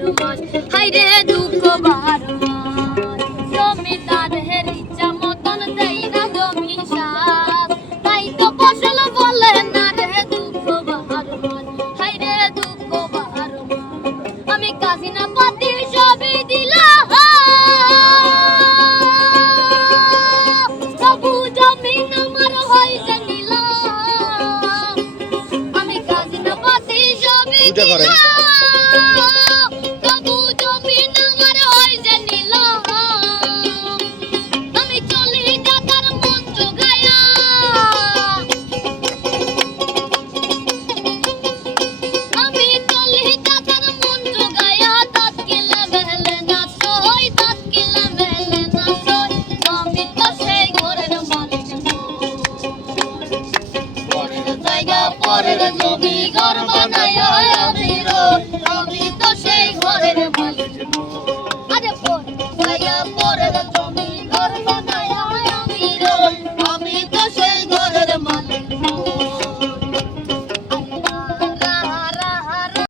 বারো মাস, হাইরে দুঃখ বারো মাস। জমিদারের ইচ্ছা মতন দেই না জমি সাথ, তাই তো ফসল বলে না রে দুঃখ বারো মাস, হাইরে দুঃখ বারো মাস। আমি কাজিনা পাতি সবই দিলাম, তবু জমিন আমার হইছে নিলাম। আমি কাজিনা পাতি সবই দিলাম, তবু জমিন আমার হইছে নিলাম। আমি চলি দাদার মন জোগায়া, আমি চলি দাদার মন জোগায়া। দাঁত কিলা বেলে না সই, দাঁত কিলা বেলে না সই, আমি তো সেই ঘরের মালিক নই। পরের জায়গা পরের জমি